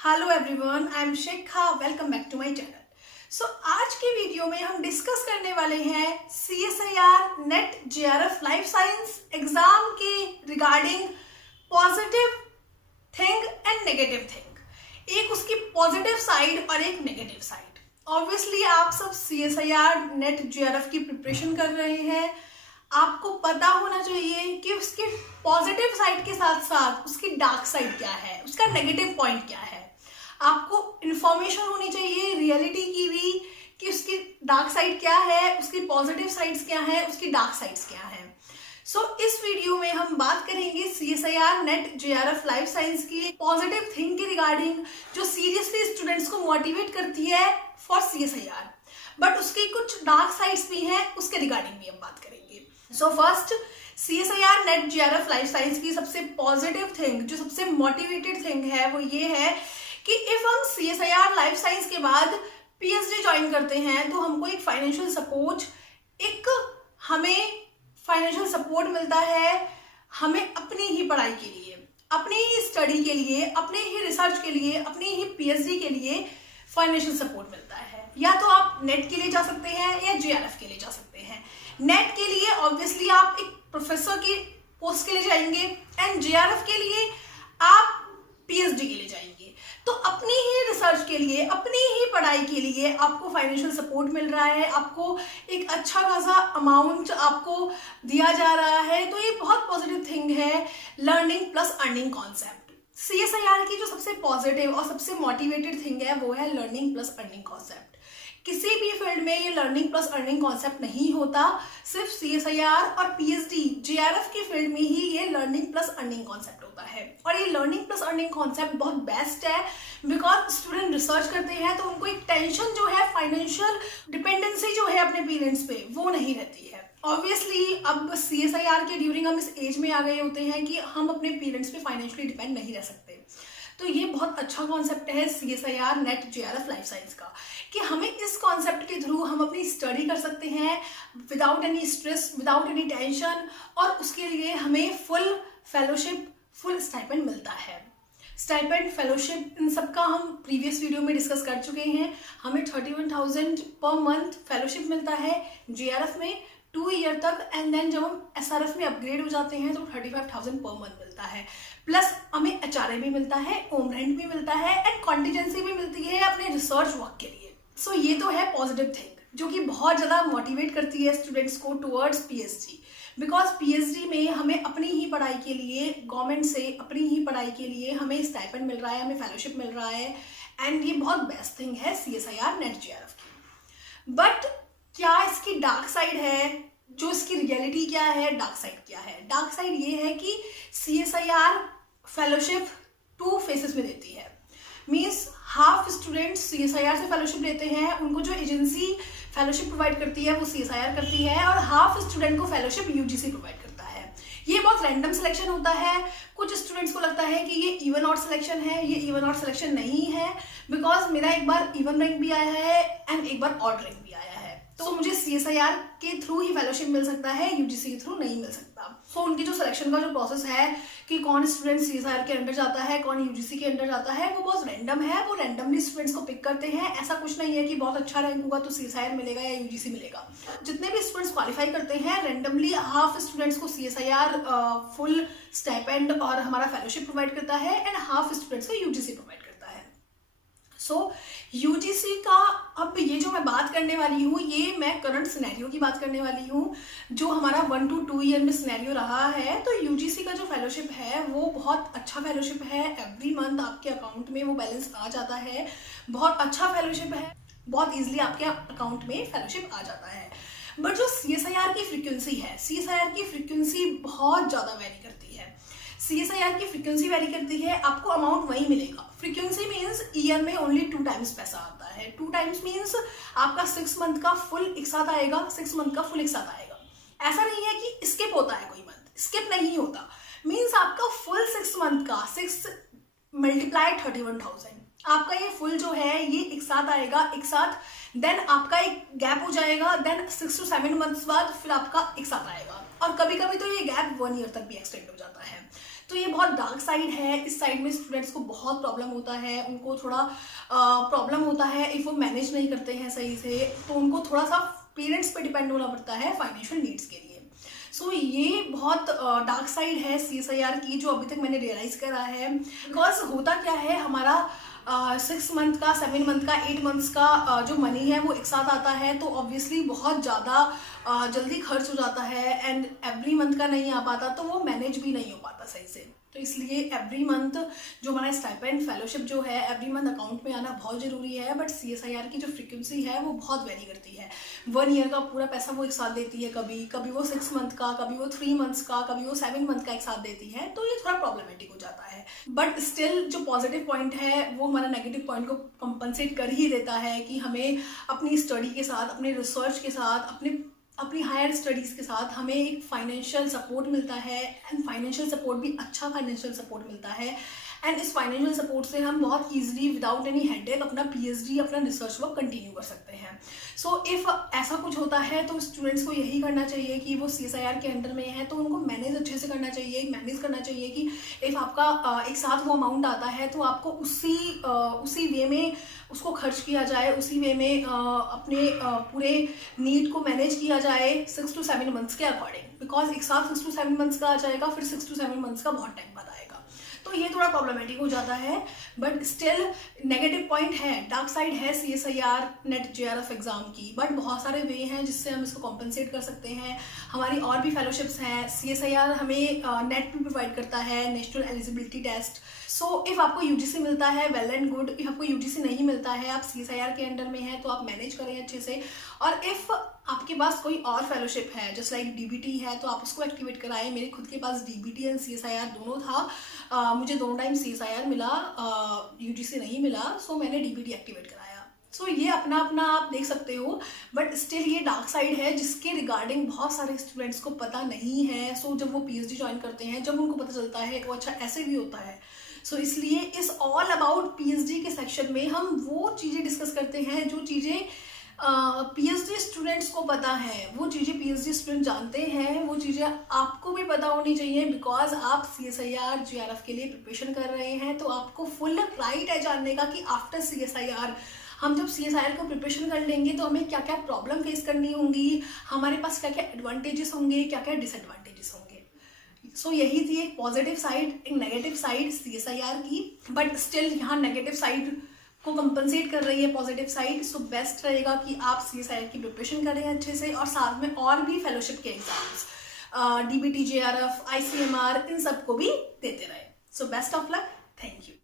Hello everyone, I am Shikha. Welcome back to my channel. So आज की video में हम डिस्कस करने वाले हैं CSIR NET JRF life science exam के regarding positive thing and negative thing. एक उसकी पॉजिटिव साइड और एक नेगेटिव साइड। ऑब्वियसली आप सब CSIR नेट JRF की प्रिपरेशन कर रहे हैं। आपको पता होना चाहिए कि उसकी पॉजिटिव साइड के साथ साथ उसकी डार्क साइड क्या है, उसका नेगेटिव पॉइंट क्या है। आपको इंफॉर्मेशन होनी चाहिए रियलिटी की भी कि उसकी डार्क साइड क्या है, उसकी पॉजिटिव साइड्स क्या है, उसकी डार्क साइड्स क्या है। सो इस वीडियो में हम बात करेंगे CSIR NET JRF life science की पॉजिटिव थिंग के रिगार्डिंग, जो सीरियसली स्टूडेंट्स को मोटिवेट करती है फॉर CSIR, बट उसकी कुछ डार्क साइड्स भी हैं, उसके रिगार्डिंग भी हम बात करेंगे। So first, CSIR NET JRF life science की सबसे पॉजिटिव थिंग, जो सबसे मोटिवेटेड थिंग है, वो ये है कि इफ हम CSIR लाइफ साइंस के बाद PhD ज्वाइन करते हैं तो हमको एक फाइनेंशियल सपोर्ट मिलता है। हमें अपनी ही पढ़ाई के लिए, अपनी ही स्टडी के लिए, अपने ही रिसर्च के लिए, अपनी ही PhD के लिए फाइनेंशियल सपोर्ट मिलता है। या तो आप नेट के लिए जा सकते हैं या JRF के लिए जा सकते हैं। नेट के लिए ऑब्वियसली आप एक प्रोफेसर की पोस्ट के लिए जाएंगे एंड JRF के लिए आप PhD के लिए जाएंगे। तो अपनी ही रिसर्च के लिए, अपनी ही पढ़ाई के लिए आपको फाइनेंशियल सपोर्ट मिल रहा है, आपको एक अच्छा खासा अमाउंट आपको दिया जा रहा है। तो ये बहुत पॉजिटिव थिंग है, learning plus earning concept. CSIR की जो सबसे पॉजिटिव और सबसे मोटिवेटेड थिंग है वो है लर्निंग प्लस अर्निंग कॉन्सेप्ट। किसी भी फील्ड में ये लर्निंग प्लस अर्निंग कॉन्सेप्ट नहीं होता, सिर्फ CSIR और PhD JRF की फील्ड में ही ये लर्निंग प्लस अर्निंग कॉन्सेप्ट होता है। और ये लर्निंग प्लस अर्निंग कॉन्सेप्ट बहुत बेस्ट है, बिकॉज स्टूडेंट रिसर्च करते हैं तो उनको एक टेंशन जो है, फाइनेंशियल डिपेंडेंसी जो है अपने पेरेंट्स पे, वो नहीं रहती है। ऑब्वियसली अब CSIR के ड्यूरिंग हम इस एज में आ गए होते हैं कि हम अपने पेरेंट्स पे फाइनेंशियली डिपेंड नहीं रह सकते। तो ये बहुत अच्छा कॉन्सेप्ट है CSIR NET JRF life science का, कि हमें इस कॉन्सेप्ट के थ्रू हम अपनी स्टडी कर सकते हैं without any stress, without any tension, और उसके लिए हमें फुल फेलोशिप, फुल स्टाइपेंड मिलता है। स्टाइपेंड, फेलोशिप, इन सब का हम प्रीवियस वीडियो में डिस्कस कर चुके हैं। हमें 31,000 पर मंथ फेलोशिप मिलता है JRF में 2 ईयर तक, एंड देन जब हम SRF में अपग्रेड हो जाते हैं तो 35,000 पर मंथ मिलता है। प्लस हमें HRA भी मिलता है, होम रेंट भी मिलता है, एंड कॉन्टीजेंसी भी मिलती है अपने रिसर्च वर्क के लिए। सो ये तो है पॉजिटिव थिंग, जो कि बहुत ज़्यादा मोटिवेट करती है स्टूडेंट्स को टुवर्ड्स PhD। बिकॉज PhD में हमें अपनी ही पढ़ाई के लिए, गवर्नमेंट से अपनी ही पढ़ाई के लिए हमें स्टाइपेंड मिल रहा है, हमें फेलोशिप मिल रहा है, एंड ये बहुत बेस्ट थिंग है CSIR नेट JRF की। बट क्या इसकी डार्क साइड है, जो इसकी रियलिटी क्या है, डार्क साइड क्या है? डार्क साइड ये है कि CSIR फेलोशिप 2 फेसेस में देती है। मीन्स हाफ स्टूडेंट्स CSIR से फेलोशिप लेते हैं, उनको जो एजेंसी फेलोशिप प्रोवाइड करती है वो CSIR करती है, और हाफ स्टूडेंट को फेलोशिप UGC प्रोवाइड करता है। ये बहुत रैंडम सिलेक्शन होता है। कुछ स्टूडेंट्स को लगता है कि ये इवन ऑड सिलेक्शन है, ये इवन ऑड सिलेक्शन नहीं है, बिकॉज मेरा एक बार इवन रैंक भी आया है एंड एक बार ऑड रैंक भी आया है, तो मुझे CSIR के थ्रू ही फेलोशिप मिल सकता है, UGC के थ्रू नहीं मिल सकता। सो उनकी जो सिलेक्शन का जो प्रोसेस है कि कौन स्टूडेंट CSIR के अंडर जाता है, कौन UGC के अंडर जाता है, वो बहुत रैंडम है। वो रैंडमली स्टूडेंट्स को पिक करते हैं। ऐसा कुछ नहीं है कि बहुत अच्छा रैंक होगा तो CSIR मिलेगा या UGC मिलेगा। जितने भी स्टूडेंट्स क्वालिफाई करते हैं, रैंडमली हाफ स्टूडेंट्स को CSIR फुल स्टाइपेंड और हमारा फेलोशिप प्रोवाइड करता है, एंड हाफ स्टूडेंट्स को UGC प्रोवाइड करता है। सो UGC का अब ये जो मैं बात करने वाली हूँ, ये मैं करंट सिनेरियो की बात करने वाली हूँ, जो हमारा 1 to 2 ईयर में सिनेरियो रहा है। तो UGC का जो फेलोशिप है वो बहुत अच्छा फेलोशिप है। एवरी मंथ आपके अकाउंट में वो बैलेंस आ जाता है। बहुत अच्छा फेलोशिप है, बहुत ईजिली आपके अकाउंट में फेलोशिप आ जाता है। बट जो CSIR की फ्रिक्वेंसी है, CSIR की फ्रिक्वेंसी बहुत ज़्यादा वेरी करती है। CSIR की फ्रिक्वेंसी वेरी करती है, आपको अमाउंट वही मिलेगा। फ्रीक्वेंसी मीन्स ईयर में ओनली 2 टाइम्स पैसा आता है। 2 टाइम्स मीन्स आपका 6 मंथ का फुल एक साथ आएगा, 6 मंथ का फुल एक साथ आएगा। ऐसा नहीं है कि स्किप होता है, कोई मंथ स्किप नहीं होता। मीन्स आपका फुल 6 मंथ का 6 मल्टीप्लाई 31,000, आपका ये फुल जो है ये एक साथ आएगा, एक साथ। देन आपका एक गैप हो जाएगा, देन 6 to 7 मंथ्स बाद फिर आपका एक साथ आएगा, और कभी कभी तो ये गैप 1 ईयर तक भी एक्सटेंड हो जाता है। तो ये बहुत डार्क साइड है। इस साइड में स्टूडेंट्स को बहुत प्रॉब्लम होता है, उनको थोड़ा प्रॉब्लम होता है इफ़ वो मैनेज नहीं करते हैं सही से, तो उनको थोड़ा सा पेरेंट्स पे डिपेंड होना पड़ता है फाइनेंशियल नीड्स के लिए। सो ये बहुत डार्क साइड है CSIR की, जो अभी तक मैंने रियलाइज़ करा है। बिकॉज होता क्या है, हमारा 6 मंथ का, 7 मंथ का, 8 मंथ्स का जो मनी है वो एक साथ आता है, तो ऑब्वियसली बहुत ज़्यादा जल्दी खर्च हो जाता है, एंड एवरी मंथ का नहीं आ पाता, तो वो मैनेज भी नहीं हो पाता सही से। तो इसलिए एवरी मंथ जो हमारा स्टाइपेंड फेलोशिप जो है एवरी मंथ अकाउंट में आना बहुत ज़रूरी है। बट CSIR की जो फ्रीक्वेंसी है वो बहुत वेरी करती है। 1 ईयर का पूरा पैसा वो एक साथ देती है, कभी वो 6 मंथ का, कभी वो 3 मंथ्स का, कभी वो 7 मंथ का एक साथ देती है, तो ये थोड़ा प्रॉब्लमेटिक हो जाता है। बट स्टिल जो पॉजिटिव पॉइंट है वो हमारा नेगेटिव पॉइंट को कंपनसेट कर ही देता है कि हमें अपनी स्टडी के साथ, अपने रिसर्च के साथ, अपनी हायर स्टडीज़ के साथ हमें एक फाइनेंशियल सपोर्ट मिलता है, एंड फाइनेंशियल सपोर्ट भी अच्छा फाइनेंशियल सपोर्ट मिलता है। एंड इस फाइनेंशियल सपोर्ट से हम बहुत ईजिली विदाउट एनी हेडेक अपना PhD, अपना रिसर्च वर्क कंटिन्यू कर सकते हैं। सो इफ़ ऐसा कुछ होता है तो स्टूडेंट्स को यही करना चाहिए कि वो CSIR के अंडर में है तो उनको मैनेज अच्छे से करना चाहिए। मैनेज करना चाहिए कि इफ़ आपका एक साथ वो अमाउंट आता है तो आपको उसी वे में उसको खर्च किया जाए, उसी वे में अपने पूरे नीड को मैनेज किया जाए 6 to 7 मंथ्स के अकॉर्डिंग। बिकॉज एक साथ 6 to 7 मंथ्स का आ जाएगा, फिर 6 to 7 मंथ्स का बहुत टाइम बाद आएगा, तो ये थोड़ा प्रॉब्लमेटिक हो जाता है। बट स्टिल नेगेटिव पॉइंट है, डार्क साइड है CSIR नेट JRF एग्जाम की। बट बहुत सारे वे हैं जिससे हम इसको कॉम्पनसेट कर सकते हैं। हमारी और भी फेलोशिप्स हैं। CSIR हमें नेट भी प्रोवाइड करता है, national eligibility test. So if आपको UGC मिलता है वेल एंड गुड, इफ़ आपको UGC नहीं मिलता है, आप CSIR के अंडर में हैं, तो आप मैनेज करें अच्छे से। और इफ़ आपके पास कोई और फेलोशिप है जस्ट लाइक DBT है, तो आप उसको एक्टिवेट कराएं। मेरे खुद के पास DBT एंड CSIR दोनों था। मुझे दोनों टाइम CSIR मिला, UGC नहीं मिला, सो मैंने DBT एक्टिवेट कराया। सो ये अपना अपना आप देख सकते हो। बट स्टिल ये डार्क साइड है जिसके रिगार्डिंग बहुत सारे स्टूडेंट्स को पता नहीं है। सो जब वो PhD ज्वाइन करते हैं, जब उनको पता चलता है वो अच्छा ऐसे भी होता है। सो इसलिए इस ऑल अबाउट PhD के सेक्शन में हम वो चीज़ें डिस्कस करते हैं जो चीज़ें PhD स्टूडेंट्स को पता है, वो चीज़ें PhD स्टूडेंट जानते हैं, वो चीज़ें आपको भी पता होनी चाहिए। बिकॉज आप CSIR JRF के लिए प्रिपरेशन कर रहे हैं, तो आपको फुल राइट है जानने का कि आफ्टर CSIR हम जब CSIR को प्रिपरेशन कर लेंगे तो हमें क्या क्या प्रॉब्लम फेस करनी होंगी, हमारे पास क्या क्या एडवांटेजेस होंगे, क्या क्या डिसएडवांटेजेस होंगे। सो यही थी एक पॉजिटिव साइड, एक नेगेटिव साइड CSIR की। बट स्टिल यहाँ नेगेटिव साइड को कंपनसेट कर रही है पॉजिटिव साइड। सो बेस्ट रहेगा कि आप CSIR की प्रिपरेशन करें अच्छे से, और साथ में और भी फेलोशिप के एग्जाम्स DBT JRF ICMR इन सबको भी देते रहे। So best of luck, thank you.